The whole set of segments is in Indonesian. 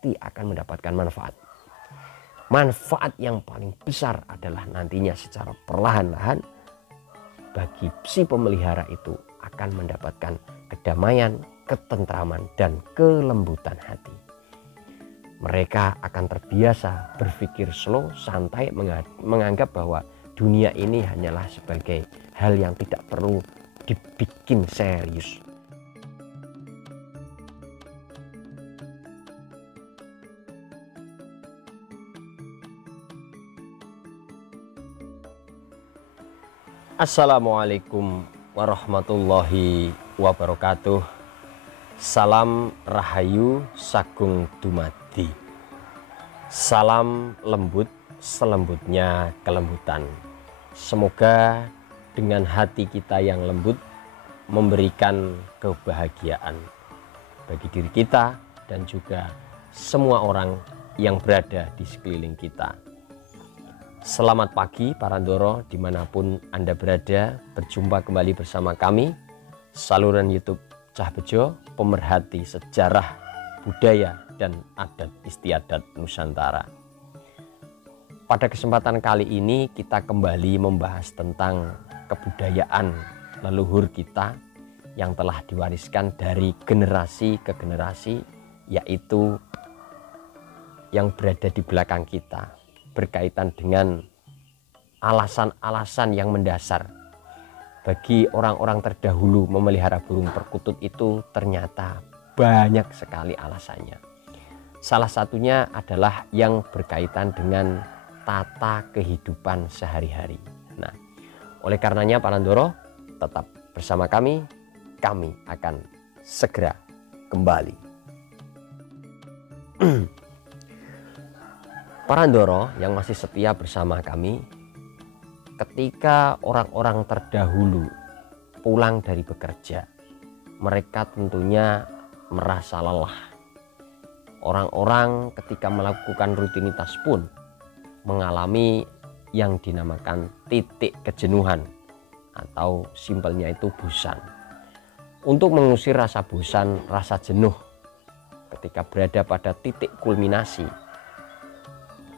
pasti akan mendapatkan manfaat. Manfaat yang paling besar adalah nantinya secara perlahan-lahan bagi si pemelihara itu akan mendapatkan kedamaian, ketentraman, dan kelembutan hati. Mereka akan terbiasa berpikir slow, santai, menganggap bahwa dunia ini hanyalah sebagai hal yang tidak perlu dibikin serius. Assalamualaikum warahmatullahi wabarakatuh. Salam rahayu sagung dumadi. Salam lembut selembutnya kelembutan. Semoga dengan hati kita yang lembut memberikan kebahagiaan bagi diri kita dan juga semua orang yang berada di sekeliling kita. Selamat pagi para Ndoro dimanapun Anda berada. Berjumpa kembali bersama kami saluran YouTube Cah Bejo, pemerhati sejarah, budaya, dan adat istiadat Nusantara. Pada kesempatan kali ini kita kembali membahas tentang kebudayaan leluhur kita yang telah diwariskan dari generasi ke generasi, yaitu yang berada di belakang kita, berkaitan dengan alasan-alasan yang mendasar bagi orang-orang terdahulu memelihara burung perkutut. Itu ternyata banyak sekali alasannya. Salah satunya adalah yang berkaitan dengan tata kehidupan sehari-hari. Nah, oleh karenanya para Ndoro, tetap bersama kami akan segera kembali. Para Ndoro yang masih setia bersama kami, ketika orang-orang terdahulu pulang dari bekerja, mereka tentunya merasa lelah. Orang-orang ketika melakukan rutinitas pun mengalami yang dinamakan titik kejenuhan atau simpelnya itu bosan. Untuk mengusir rasa bosan, rasa jenuh ketika berada pada titik kulminasi,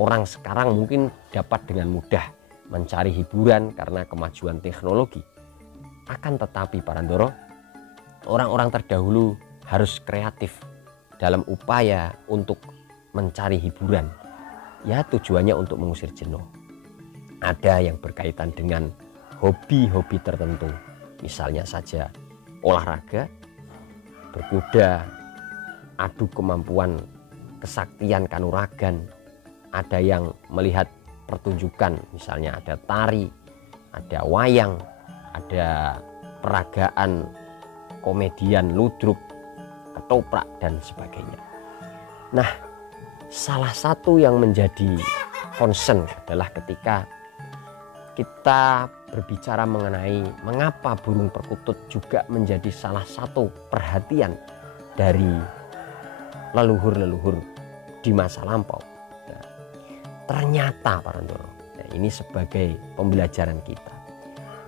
orang sekarang mungkin dapat dengan mudah mencari hiburan karena kemajuan teknologi. Akan tetapi para Ndoro, orang-orang terdahulu harus kreatif dalam upaya untuk mencari hiburan. Ya, tujuannya untuk mengusir jenuh. Ada yang berkaitan dengan hobi-hobi tertentu. Misalnya saja olahraga, berkuda, adu kemampuan kesaktian kanuragan. Ada yang melihat pertunjukan, misalnya ada tari, ada wayang, ada peragaan komedian ludruk, ketoprak, dan sebagainya. Nah, salah satu yang menjadi concern adalah ketika kita berbicara mengenai mengapa burung perkutut juga menjadi salah satu perhatian dari leluhur-leluhur di masa lampau. Ternyata para Ndoro, nah ini sebagai pembelajaran kita,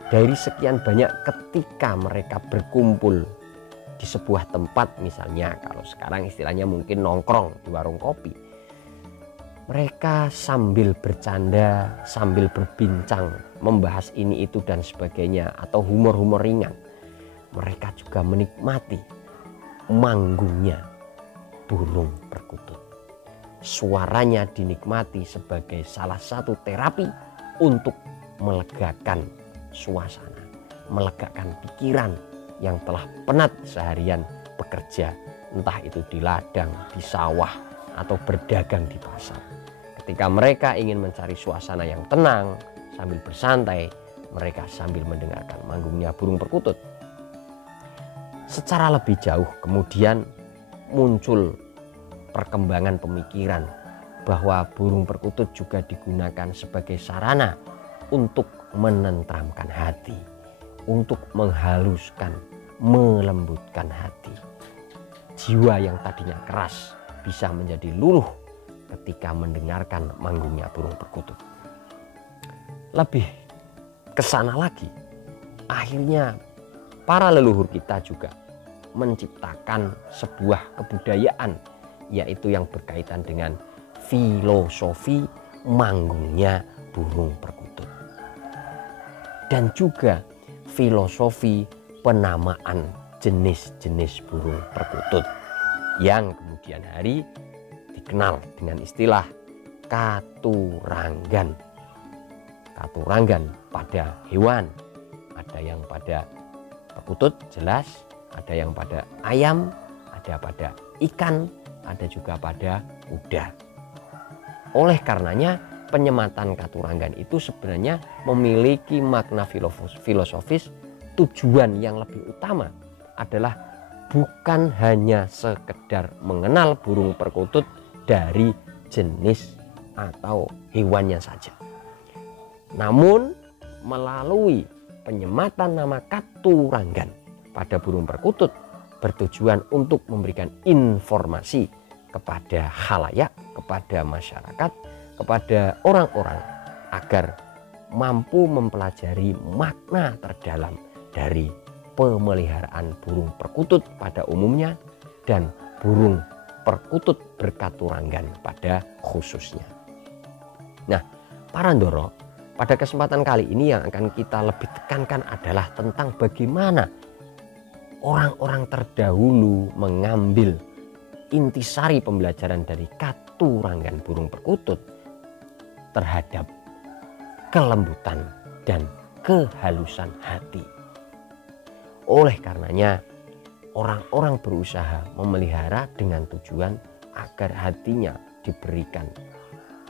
dari sekian banyak ketika mereka berkumpul di sebuah tempat, misalnya kalau sekarang istilahnya mungkin nongkrong di warung kopi, mereka sambil bercanda, sambil berbincang, membahas ini itu dan sebagainya, atau humor-humor ringan, mereka juga menikmati manggungnya burung perkutut. Suaranya dinikmati sebagai salah satu terapi untuk melegakan suasana, melegakan pikiran yang telah penat seharian bekerja, entah itu di ladang, di sawah, atau berdagang di pasar. Ketika mereka ingin mencari suasana yang tenang sambil bersantai, mereka sambil mendengarkan manggungnya burung perkutut. Secara lebih jauh kemudian muncul perkembangan pemikiran bahwa burung perkutut juga digunakan sebagai sarana untuk menenteramkan hati, untuk menghaluskan, melembutkan hati. Jiwa yang tadinya keras bisa menjadi luluh ketika mendengarkan manggungnya burung perkutut. Lebih kesana lagi, akhirnya para leluhur kita juga menciptakan sebuah kebudayaan yaitu yang berkaitan dengan filosofi manggungnya burung perkutut. Dan juga filosofi penamaan jenis-jenis burung perkutut yang kemudian hari dikenal dengan istilah katuranggan. Katuranggan pada hewan, ada yang pada perkutut jelas, ada yang pada ayam, ada pada ikan, ada juga pada kuda. Oleh karenanya penyematan katuranggan itu sebenarnya memiliki makna filosofis. Tujuan yang lebih utama adalah bukan hanya sekedar mengenal burung perkutut dari jenis atau hewannya saja, namun melalui penyematan nama katuranggan pada burung perkutut bertujuan untuk memberikan informasi kepada khalayak, kepada masyarakat, kepada orang-orang agar mampu mempelajari makna terdalam dari pemeliharaan burung perkutut pada umumnya dan burung perkutut berkaturanggan pada khususnya. Nah, para ndoro, pada kesempatan kali ini yang akan kita lebih tekankan adalah tentang bagaimana orang-orang terdahulu mengambil intisari pembelajaran dari katuranggan burung perkutut terhadap kelembutan dan kehalusan hati. Oleh karenanya, orang-orang berusaha memelihara dengan tujuan agar hatinya diberikan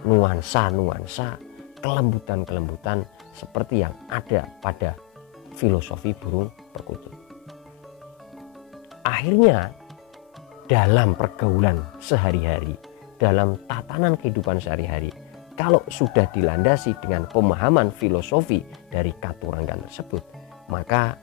nuansa-nuansa, kelembutan-kelembutan seperti yang ada pada filosofi burung perkutut. Akhirnya, dalam pergaulan sehari-hari, dalam tatanan kehidupan sehari-hari, kalau sudah dilandasi dengan pemahaman filosofi dari katuranggan tersebut, maka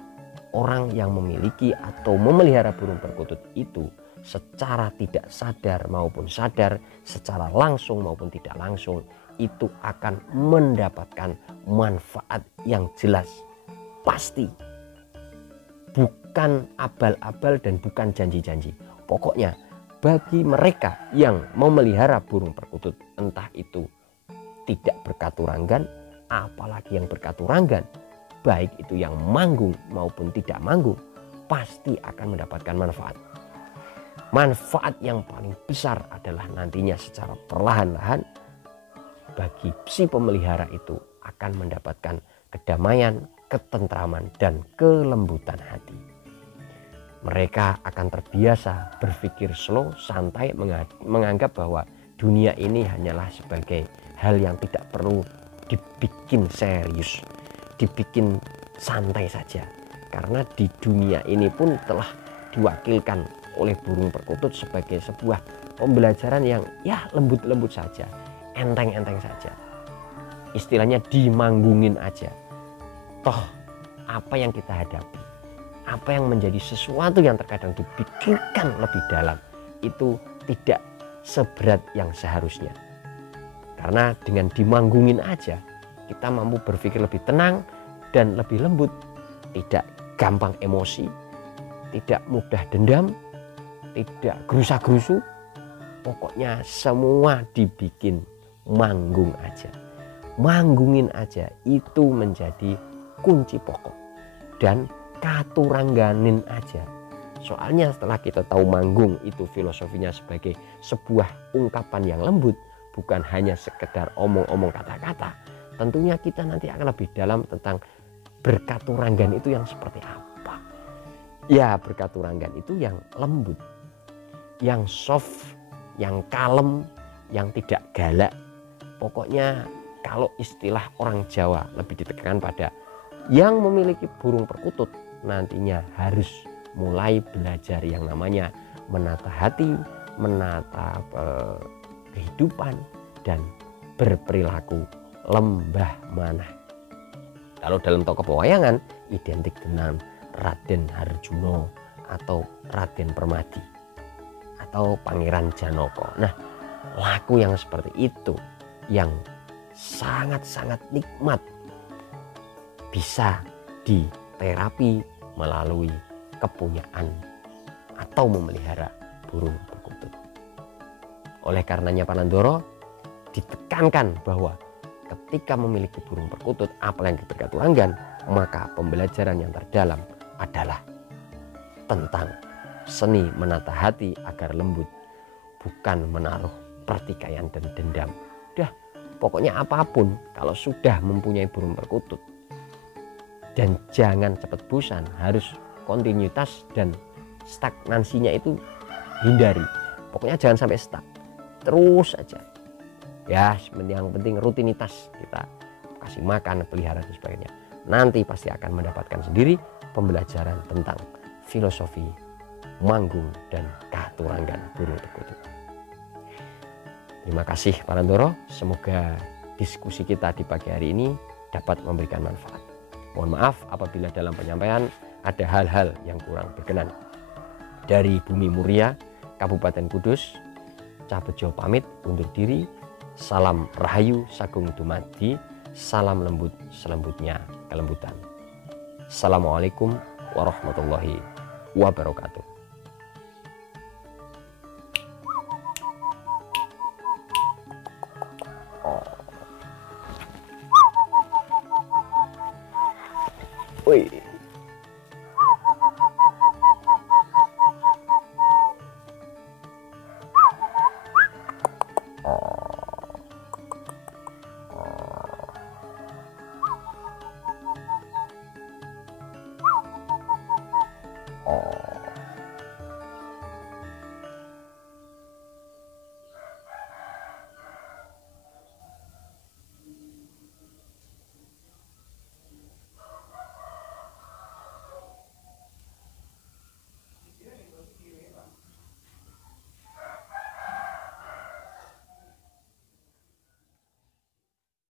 orang yang memiliki atau memelihara burung perkutut itu secara tidak sadar maupun sadar, secara langsung maupun tidak langsung, itu akan mendapatkan manfaat yang jelas, pasti, bukan abal-abal dan bukan janji-janji. Pokoknya bagi mereka yang memelihara burung perkutut, entah itu tidak berkaturanggan, apalagi yang berkaturanggan, baik itu yang manggung maupun tidak manggung, pasti akan mendapatkan manfaat. Manfaat yang paling besar adalah nantinya secara perlahan-lahan bagi si pemelihara itu akan mendapatkan kedamaian, ketentraman, dan kelembutan hati. Mereka akan terbiasa berpikir slow, santai, menganggap bahwa dunia ini hanyalah sebagai hal yang tidak perlu dibikin serius, dibikin santai saja, karena di dunia ini pun telah diwakilkan oleh burung perkutut sebagai sebuah pembelajaran yang ya lembut-lembut saja, enteng-enteng saja, istilahnya dimanggungin aja. Toh apa yang kita hadapi, apa yang menjadi sesuatu yang terkadang dipikirkan lebih dalam, itu tidak seberat yang seharusnya, karena dengan dimanggungin aja kita mampu berpikir lebih tenang dan lebih lembut, tidak gampang emosi, tidak mudah dendam, tidak gerusa-gerusu. Pokoknya semua dibikin manggung aja, manggungin aja, itu menjadi kunci pokok. Dan katurangganin aja. Soalnya setelah kita tahu manggung itu filosofinya sebagai sebuah ungkapan yang lembut, bukan hanya sekedar omong-omong kata-kata, tentunya kita nanti akan lebih dalam tentang berkaturanggan itu yang seperti apa. Ya, berkaturanggan itu yang lembut, yang soft, yang kalem, yang tidak galak. Pokoknya kalau istilah orang Jawa lebih ditekankan pada yang memiliki burung perkutut nantinya harus mulai belajar yang namanya menata hati, menata kehidupan, dan berperilaku lembah manah. Kalau dalam tokoh pewayangan identik dengan Raden Harjuno atau Raden Permadi atau Pangeran Janaka. Nah, laku yang seperti itu yang sangat-sangat nikmat bisa diterapi melalui kepunyaan atau memelihara burung perkutut. Oleh karenanya Panandoro ditekankan bahwa ketika memiliki burung perkutut apalagi berkaturangan, maka pembelajaran yang terdalam adalah tentang seni menata hati agar lembut, bukan menaruh pertikaian dan dendam. Udah, pokoknya apapun kalau sudah mempunyai burung perkutut, dan jangan cepat bosan, harus kontinuitas dan stagnansinya itu hindari. Pokoknya jangan sampai stuck, terus aja. Ya, yang penting rutinitas, kita kasih makan, pelihara dan sebagainya. Nanti pasti akan mendapatkan sendiri pembelajaran tentang filosofi manggung dan katurangan burung perkutut. Terima kasih Panandoro, semoga diskusi kita di pagi hari ini dapat memberikan manfaat. Mohon maaf apabila dalam penyampaian ada hal-hal yang kurang berkenan. Dari Bumi Muria, Kabupaten Kudus, Cah Bejo pamit undur diri. Salam Rahayu Sagung Dumadi, salam lembut selembutnya kelembutan. Assalamualaikum warahmatullahi wabarakatuh.